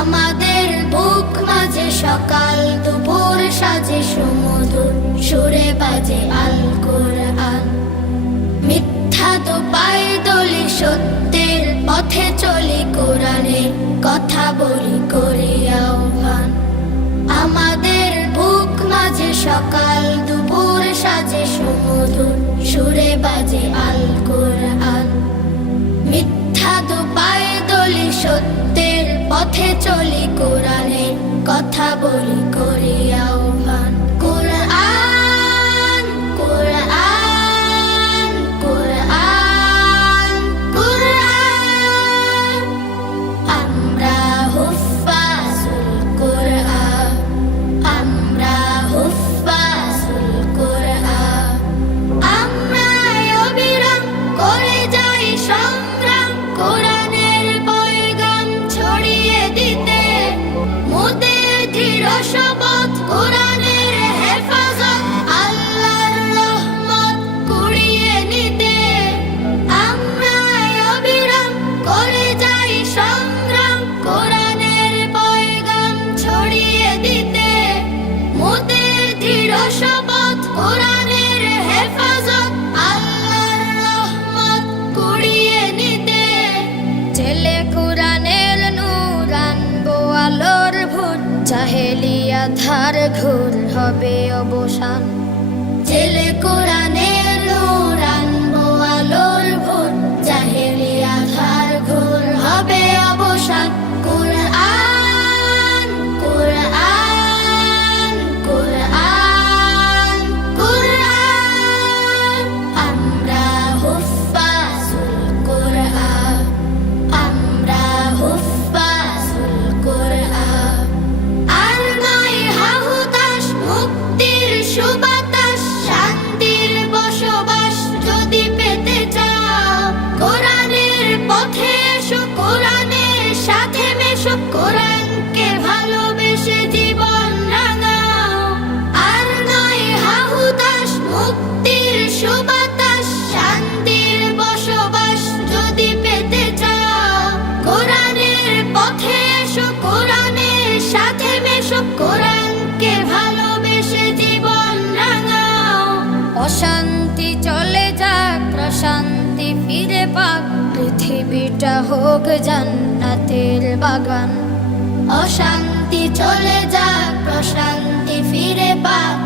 আমাদের বুক মাঝে সকাল দুপুর সাজে সুমধুর সুরে বাজে আল কোরআন। মিথ্যা তো পায়ে দলি সত্যের পথে চলি কোরআনের কথা বলি করি আহ্বান। আমাদের বুক মাঝে সকাল দুপুর সাজে সুমধুর সুরে বাজে আল কোরআন। মিথ্যা তো পায়ে দলি সত্যের পথে চলি কোরআনের কথা বলি করি আহ্বান। কোরআন কোরআন কোরআন কোরআন, আমরা হুফাজুল কোরআন, আমরা হুফাজুল কোরআন। আমরা অবিরাম করে যাই সংগ্রাম কোরআনের পয়গাম ছড়িয়ে দিতে। মোদের দৃঢ় শপথ কোরআনের হেফাজত, আল্লাহর রহমত কুড়িয়ে নিতে। আমরা অবিরাম করে যাই সংগ্রাম কোরআনের পয়গাম ছড়িয়ে দিতে। মোদের দৃঢ় শপথ কোরআনের হেফাজত, আল্লাহর রহমত কুড়িয়ে নিতে। ছেলে কোরআনের নূর আনবো আলোর ভোর, জাহেলিয়া ধার ঘোর হবে অবসান। ছেলে কোরআনের নূর আনবো আলোর ভোর, জাহেলিয়া ধার ঘোর হবে অবসান। কোরআন কোরআন কোরআন কোরআন, আমরা হুফাজুল কোরআন, আমরা হুফাজুল কোরআন। আর নয় হাহুতাশ, মুক্তির সুবাতাস, শান্তির বসবাস যদি পেতে চাও, কোরআনের পথে এসো, কোরআনের সাথে মেশো, কোরআনকে ভালোবেসে জীবন রাঙাও। আর নয় হাহুতাশ, মুক্তির সুবাতাস, শান্তির বসবাস যদি পেতে চাও, কোরআনের পথে এসো, কোরআনের সাথে মেশো, কোরআনকে ভালোবেসে জীবন রাঙাও। অশান্তি চলে যাক, প্রশান্তি ফিরে পাক, পৃথিবীটা হোক জান্নাতের বাগান। অশান্তি চলে যাক, প্রশান্তি ফিরে পাক,